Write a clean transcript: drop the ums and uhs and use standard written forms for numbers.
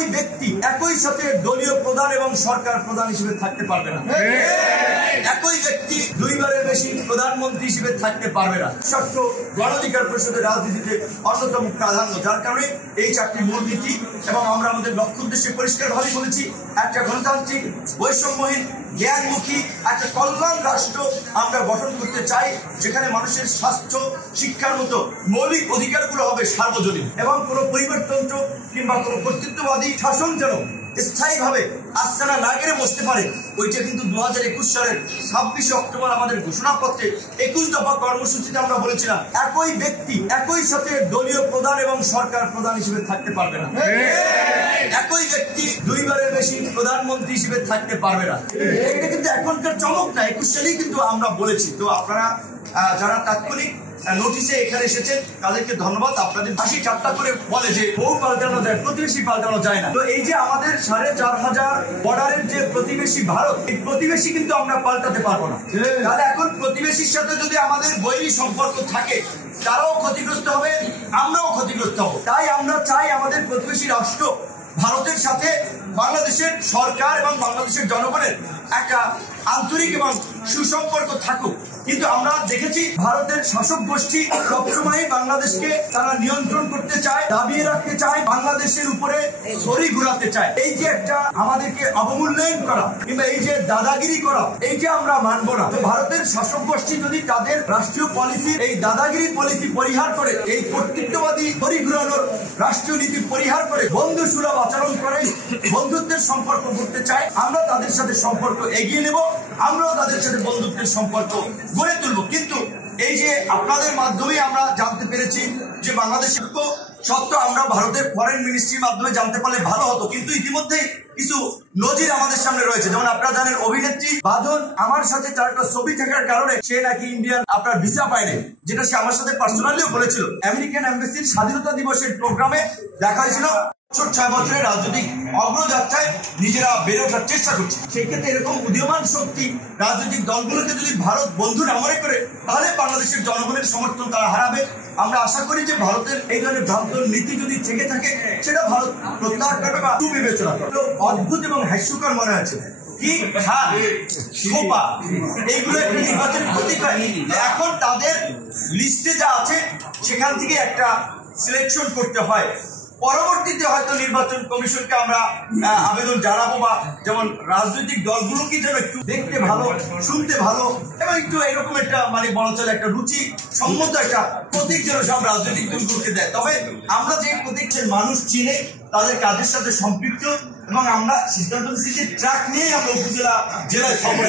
একই ব্যক্তি একই সাথে দলীয় প্রধান এবং সরকার প্রধান হিসেবে থাকতে পারবে না। একই ব্যক্তি দুইবারের বেশি প্রধানমন্ত্রী হিসেবে থাকতে পারবে না। সত্য গণ অধিকার পরিষদের রাজনীতিতে অন্যতম প্রাধান্য, যার কারণে এই চারটি মূলনীতি এবং আমরা আমাদের লক্ষ্য উদ্দেশ্যে পরিষ্কারভাবে বলেছি, একটা গণতান্ত্রিক বৈষম্যহীন জ্ঞানমুখী একটা কল্যাণ রাষ্ট্র আমরা গঠন করতে চাই, যেখানে মানুষের স্বাস্থ্য শিক্ষার মতো মৌলিক অধিকারগুলো হবে সার্বজনীন এবং কোনো পরিবারতন্ত্র কিংবা কোনো কর্তৃত্ববাদী শাসন যেন স্থায়ীভাবে আস্তানা না গেড়ে বসতে পারে। ওইটা কিন্তু 2021 সালের 26 অক্টোবর আমাদের ঘোষণাপত্রে 21 দফা কর্মসূচিতে আমরা বলেছিলাম, একই ব্যক্তি একই সাথে দলীয় প্রধান এবং সরকার প্রধান হিসেবে থাকতে পারবে না। একই ব্যক্তি দুইবারের বেশি প্রধানমন্ত্রী হিসেবে থাকতে পারবে না। এটা কিন্তু এখনকার চমক না, 21 সালেই কিন্তু আমরা বলেছি। তো আপনারা যারা তাৎক্ষণিক নোটিশে এখানে এসেছেন তাদেরকে ধন্যবাদ। আপনাদের হাসি ঠাট্টা করে বলে যে বউ পাল্টানো যায়, প্রতিবেশী পাল্টানো যায় না। তো এই যে আমাদের 4,500 বর্ডারের যে প্রতিবেশী ভারত, এই প্রতিবেশী কিন্তু আমরা পাল্টাতে পারবো না। তাহলে এখন প্রতিবেশীর সাথে যদি আমাদের বৈরী সম্পর্ক থাকে, তারাও ক্ষতিগ্রস্ত হবে, আমরাও ক্ষতিগ্রস্ত হব। তাই আমরা চাই আমাদের প্রতিবেশী রাষ্ট্র ভারতের সাথে বাংলাদেশের সরকার এবং বাংলাদেশের জনগণের একটা আন্তরিক এবং সুসম্পর্ক থাকুক। কিন্তু আমরা দেখেছি ভারতের শাসক গোষ্ঠী সবসময় বাংলাদেশকে তারা নিয়ন্ত্রণ করতে চায়, দাবিয়ে রাখতে চায়, বাংলাদেশের উপরে ছড়ি ঘুরাতে চায়। এই যে একটা আমাদেরকে অবমূল্যায়ন করা কিংবা এই যে দাদাগিরি করা, এই যে আমরা মানবো না। ভারতের শাসক গোষ্ঠী যদি তাদের রাষ্ট্রীয় পলিসি এই দাদাগিরি পলিসি পরিহার করে, এই কর্তৃত্ববাদী ছড়ি ঘুরানোর রাষ্ট্রীয় নীতি পরিহার করে বন্ধু সুলভ আচরণ করে বন্ধুত্বের সম্পর্ক করতে চায়, আমরা তাদের সাথে সম্পর্ক এগিয়ে নেব, আমরাও তাদের সাথে বন্ধুত্বের সম্পর্ক গড়ে তুলব। কিন্তু এই যে আপনাদের মাধ্যমে আমরা জানতে পেরেছি যে বাংলাদেশের সত্য আমরা ভারতের ফরেন মিনিস্ট্রির মাধ্যমে জানতে পারলে ভালো হতো, কিন্তু ইতিমধ্যেই কিছু নজির আমাদের সামনে রয়েছে। যেমন আপনারা জানেন অভিনেত্রী বাঁধন আমার সাথে 4টা ছবি থাকার কারণে সে নাকি ইন্ডিয়ান আপনার ভিসা পায়নি, যেটা সে আমার সাথে পার্সোনালিও বলেছিল। আমেরিকান এম্বাসির স্বাধীনতা দিবসের প্রোগ্রামে দেখা হয়েছিল 6 বছরের রাজনৈতিক অগ্রযাত্রায় নিজেরা বেড়ে ওঠার চেষ্টা করছে। সেক্ষেত্রে এরকম উদীয়মান শক্তি রাজনৈতিক দলগুলোকে যদি ভারত বন্ধু না মনে করে, তাহলে বাংলাদেশের জনগণের সমর্থন তারা হারাবে। আমরা আশা করি যে ভারতের এই ধরনের ভ্রান্ত নীতি যদি থেকে থাকে, সেটা ভারত প্রত্যাহার করবে বা সুবিবেচনা করবে। অদ্ভুত এবং হাস্যকর মনে আছে কি শোভা, এইগুলো একটা নির্বাচনের প্রতীক হয়। এখন তাদের লিস্টে যা আছে সেখান থেকে একটা সিলেকশন করতে হয়। পরবর্তীতে হয়তো নির্বাচন কমিশনকে আমরা আবেদন জানাবো, বা যেমন রাজনৈতিক দলগুলোকে যেন একটু দেখতে ভালো, শুনতে ভালো এবং একটু এরকম একটা মানে বলা চলে একটা রুচি সম্মত একটা প্রতীক যেন সব রাজনৈতিক দলগুলোকে দেয়। তবে আমরা যে প্রতীকের মানুষ চিনে, তাদের কাজের সাথে সম্পৃক্ত এবং আমরা সিদ্ধান্ত নিচ্ছি যে ট্রাক নিয়ে আমরা উপজেলা জেলায় সফর